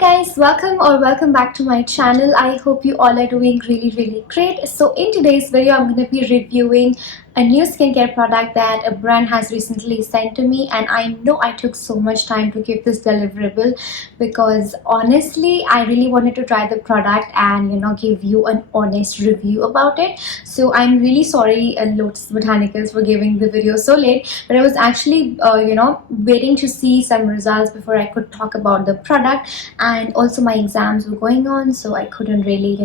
guys, welcome back to my channel. I hope you all are doing really great. So in today's video I'm going to be reviewing a new skincare product that a brand has recently sent to me, and I know I took so much time to give this deliverable because honestly I really wanted to try the product and give you an honest review about it. So I'm really sorry, Lotus Botanicals, for giving the video so late, but I was actually waiting to see some results before I could talk about the product, and also my exams were going on, so I couldn't really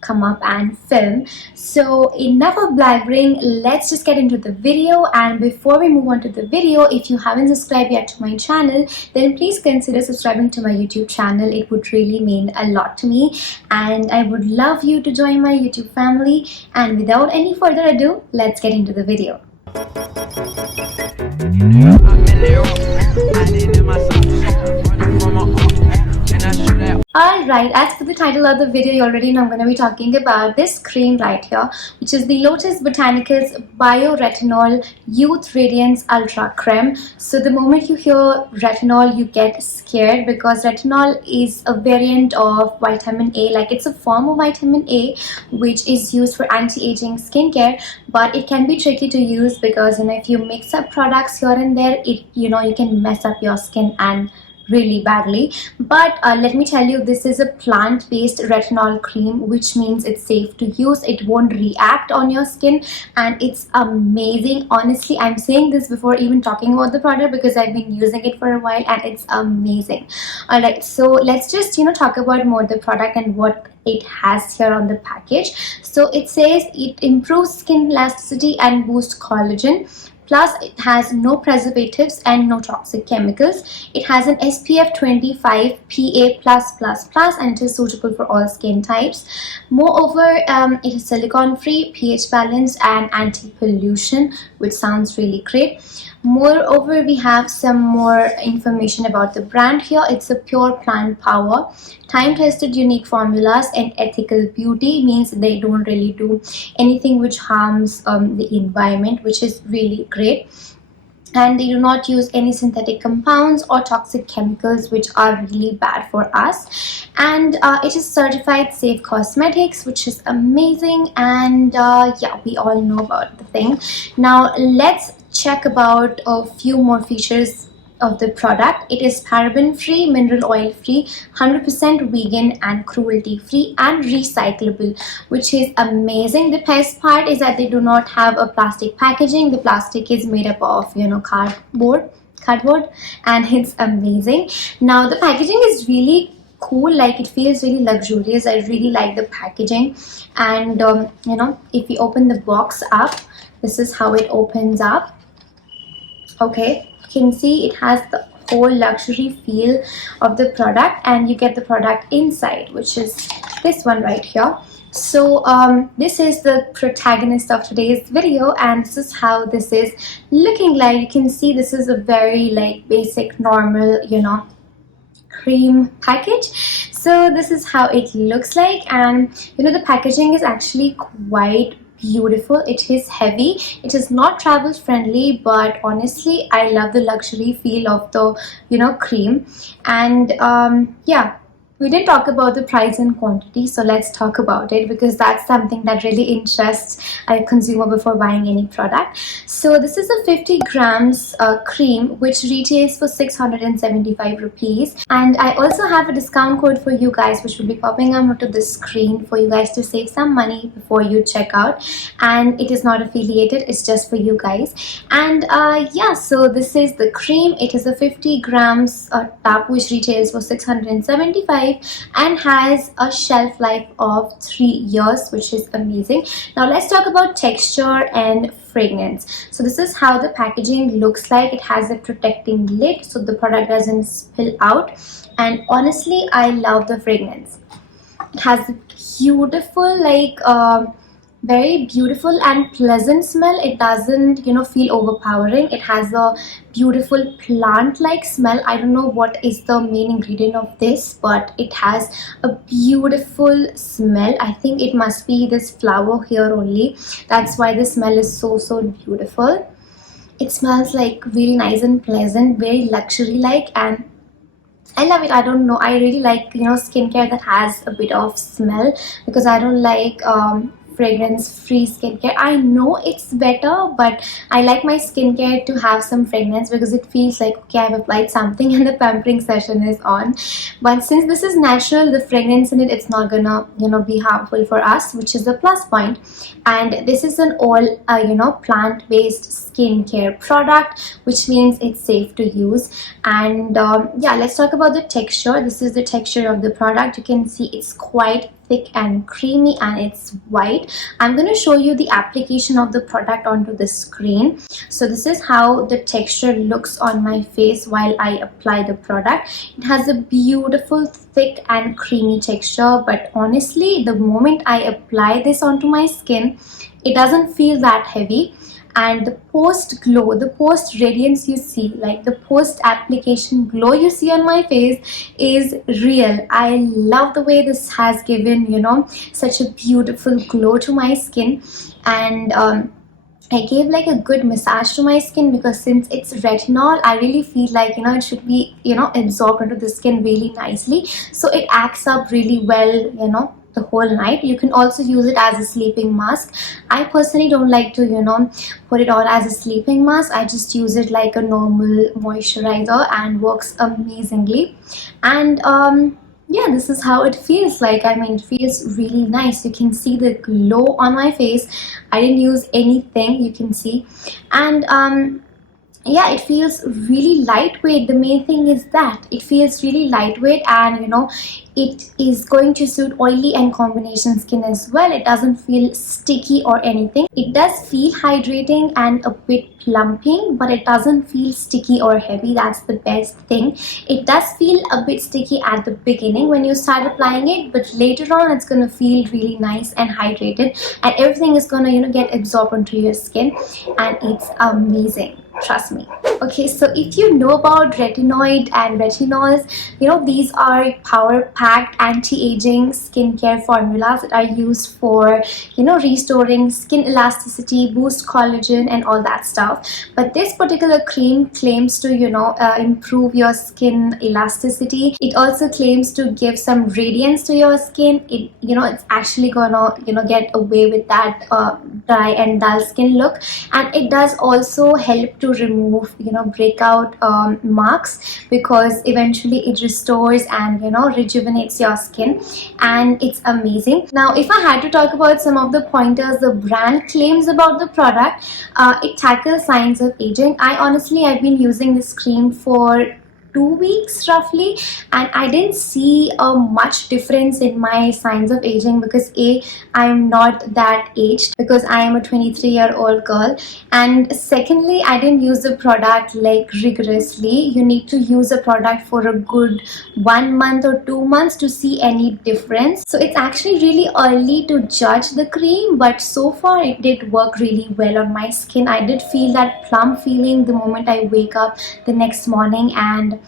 come up and film. So enough of blabbering, let's just get into the video. And before we move on to the video, if you haven't subscribed yet to my channel, then please consider subscribing to my YouTube channel. It would really mean a lot to me, and I would love you to join my YouTube family. And without any further ado, let's get into the video. Alright, as for the title of the video, you already know I'm going to be talking about this cream right here, which is the Lotus Botanicals Bio Retinol Youth Radiance Ultra Creme. So the moment you hear retinol, you get scared because retinol is a variant of vitamin A, like it's a form of vitamin A which is used for anti-aging skincare, but it can be tricky to use because if you mix up products here and there, you can mess up your skin and really badly. But let me tell you, this is a plant-based retinol cream, which means it's safe to use. It won't react on your skin, and it's amazing. Honestly, I'm saying this before even talking about the product because I've been using it for a while and it's amazing. Alright, so let's just talk about more the product and what it has here on the package. So it says it improves skin elasticity and boosts collagen. Plus, it has no preservatives and no toxic chemicals. It has an SPF 25 PA+++, and it is suitable for all skin types. Moreover, it is silicone-free, pH balanced, and anti-pollution, which sounds really great. Moreover, we have some more information about the brand here. It's a pure plant power, time-tested unique formulas, and ethical beauty, means they don't really do anything which harms the environment, which is really great. And they do not use any synthetic compounds or toxic chemicals which are really bad for us. And it is certified safe cosmetics, which is amazing. And yeah, we all know about the thing. Now let's check about a few more features of the product. It is paraben free, mineral oil free, 100% vegan and cruelty free, and recyclable, which is amazing. The best part is that they do not have a plastic packaging. The plastic is made up of cardboard, and it's amazing. Now the packaging is really cool, like it feels really luxurious. I really like the packaging. And if we open the box up, this is how it opens up. Okay, you can see it has the whole luxury feel of the product, and you get the product inside, which is this one right here. So this is the protagonist of today's video, and this is how this is looking like. You can see this is a very basic normal cream package. So this is how it looks like, and the packaging is actually quite beautiful. It is heavy, it is not travel friendly, but honestly I love the luxury feel of the cream. And yeah, we didn't talk about the price and quantity, so let's talk about it because that's something that really interests a consumer before buying any product. So this is a 50 grams cream which retails for 675 rupees, and I also have a discount code for you guys which will be popping up onto the screen for you guys to save some money before you check out. And it is not affiliated, it's just for you guys. And yeah, so this is the cream. It is a 50 grams tub which retails for 675 and has a shelf life of 3 years, which is amazing. Now let's talk about texture and fragrance. So this is how the packaging looks like. It has a protecting lid so the product doesn't spill out, and honestly I love the fragrance. It has a beautiful very beautiful and pleasant smell. It doesn't feel overpowering. It has a beautiful plant like smell. I don't know what is the main ingredient of this, but it has a beautiful smell. I think it must be this flower here only, that's why the smell is so beautiful. It smells like really nice and pleasant, very luxury like, and I love it. I don't know. I really like, skincare that has a bit of smell, because I don't like fragrance-free skincare. I know it's better, but I like my skincare to have some fragrance, because it feels like, okay, I've applied something and the pampering session is on. But since this is natural, the fragrance in it, it's not gonna, be harmful for us, which is a plus point. And this is an all, plant-based skincare product, which means it's safe to use. And yeah, let's talk about the texture. This is the texture of the product. You can see it's quite thick and creamy, and it's white. I'm going to show you the application of the product onto the screen. So this is how the texture looks on my face while I apply the product. It has a beautiful thick and creamy texture, but honestly, the moment I apply this onto my skin, it doesn't feel that heavy. And the post glow, the post radiance you see, like the post application glow you see on my face, is real. I love the way this has given, such a beautiful glow to my skin. And I gave like a good massage to my skin, because since it's retinol, I really feel like, it should be, absorbed into the skin really nicely. So it acts up really well, the whole night. You can also use it as a sleeping mask. I personally don't like to, put it on as a sleeping mask. I just use it like a normal moisturizer, and works amazingly. And yeah, this is how it feels like. I mean, it feels really nice. You can see the glow on my face. I didn't use anything, you can see. And yeah, it feels really lightweight. The main thing is that it feels really lightweight, and it is going to suit oily and combination skin as well. It doesn't feel sticky or anything. It does feel hydrating and a bit plumping, but it doesn't feel sticky or heavy. That's the best thing. It does feel a bit sticky at the beginning when you start applying it, but later on it's going to feel really nice and hydrated, and everything is going to get absorbed onto your skin, and it's amazing. Trust me. Okay, so if you know about retinoid and retinols, these are power-packed anti-aging skincare formulas that are used for, restoring skin elasticity, boost collagen, and all that stuff. But this particular cream claims to, improve your skin elasticity. It also claims to give some radiance to your skin. It's actually gonna, get away with that dry and dull skin look. And it does also help to remove breakout marks, because eventually it restores and rejuvenates your skin, and it's amazing. Now, if I had to talk about some of the pointers the brand claims about the product, it tackles signs of aging. I've been using this cream for 2 weeks roughly, and I didn't see much difference in my signs of aging, because I'm not that aged, because I am a 23-year-old girl, and secondly, I didn't use the product like rigorously. You need to use a product for a good 1 month or 2 months to see any difference. So it's actually really early to judge the cream, but so far it did work really well on my skin. I did feel that plump feeling the moment I wake up the next morning, and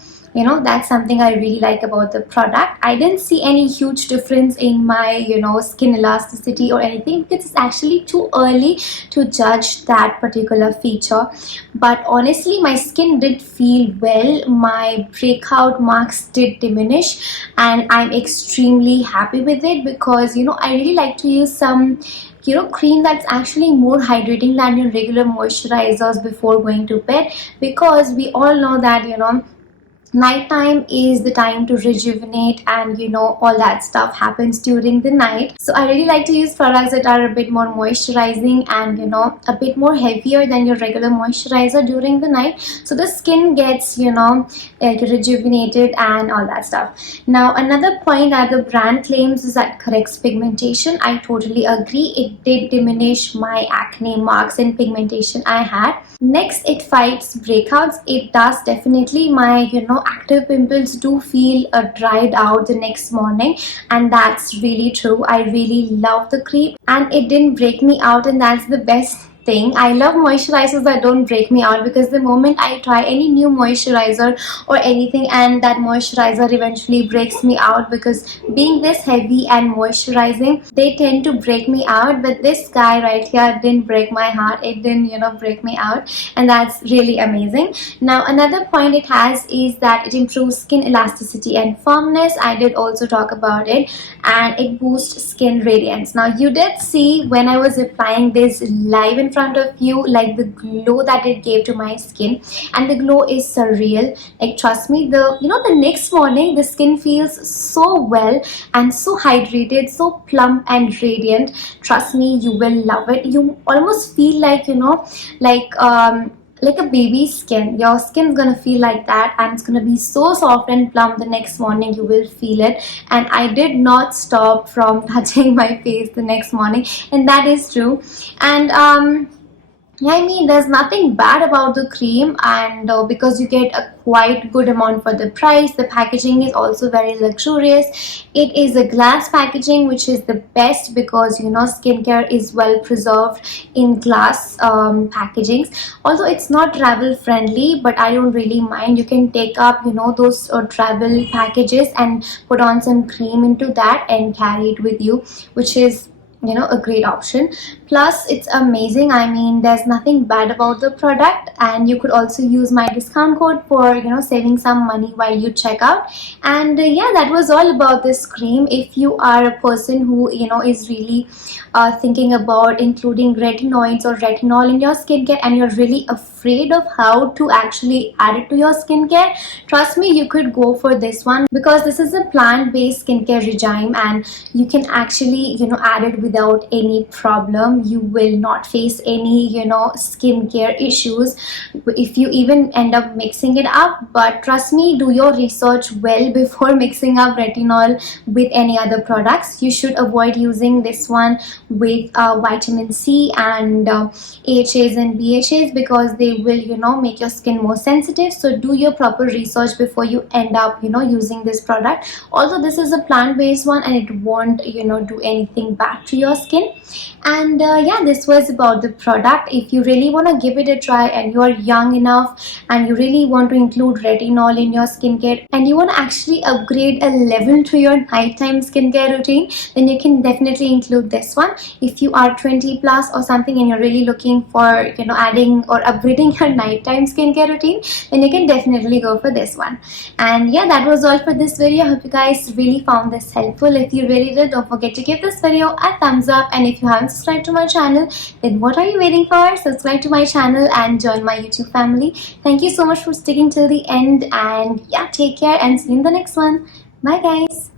that's something I really like about the product. I didn't see any huge difference in my skin elasticity or anything, because it's actually too early to judge that particular feature. But honestly, my skin did feel well. My breakout marks did diminish, and I'm extremely happy with it, because I really like to use some cream that's actually more hydrating than your regular moisturizers before going to bed, because we all know that nighttime is the time to rejuvenate, and all that stuff happens during the night. So I really like to use products that are a bit more moisturizing and a bit more heavier than your regular moisturizer during the night, so the skin gets rejuvenated and all that stuff. Now, another point that the brand claims is that corrects pigmentation. I totally agree. It did diminish my acne marks and pigmentation I had. Next, it fights breakouts. It does definitely. My active pimples do feel dried out the next morning, and that's really true. I really love the cream, and it didn't break me out, and that's the best thing. I love moisturizers that don't break me out, because the moment I try any new moisturizer or anything and that moisturizer eventually breaks me out, because being this heavy and moisturizing, they tend to break me out. But this guy right here didn't break my heart. It didn't, break me out, and that's really amazing. Now another point it has is that it improves skin elasticity and firmness. I did also talk about it. And it boosts skin radiance. Now you did see when I was applying this live in front of you, like the glow that it gave to my skin, and the glow is surreal. Like trust me, the next morning the skin feels so well and so hydrated, so plump and radiant. Trust me, you will love it. You almost feel like, like a baby's skin. Your skin's gonna feel like that, and it's gonna be so soft and plump. The next morning you will feel it. And I did not stop from touching my face the next morning, and that is true. And yeah, I mean, there's nothing bad about the cream, and because you get a quite good amount for the price. The packaging is also very luxurious. It is a glass packaging, which is the best, because skincare is well preserved in glass packagings. Although it's not travel friendly, but I don't really mind. You can take up those travel packages and put on some cream into that and carry it with you, which is a great option. Plus it's amazing. I mean, there's nothing bad about the product, and you could also use my discount code for saving some money while you check out. And yeah, that was all about this cream. If you are a person who is really thinking about including retinoids or retinol in your skincare, and you're really afraid of how to actually add it to your skincare, trust me, you could go for this one, because this is a plant-based skincare regime, and you can actually add it without any problem. You will not face any skincare issues if you even end up mixing it up. But trust me, do your research well before mixing up retinol with any other products. You should avoid using this one with vitamin C and AHAs and BHAs, because they will make your skin more sensitive. So do your proper research before you end up using this product. Although this is a plant-based one, and it won't do anything bad to your skin. And yeah, this was about the product. If you really want to give it a try, and you are young enough, and you really want to include retinol in your skincare, and you want to actually upgrade a level to your nighttime skincare routine, then you can definitely include this one. If you are 20 plus or something, and you're really looking for adding or upgrading your nighttime skincare routine, then you can definitely go for this one. And yeah, that was all for this video. I hope you guys really found this helpful. If you really did, don't forget to give this video a thumbs up. And if you haven't subscribed to my channel, then what are you waiting for? Subscribe to my channel and join my YouTube family. Thank you so much for sticking till the end, and yeah, take care and see you in the next one. Bye guys.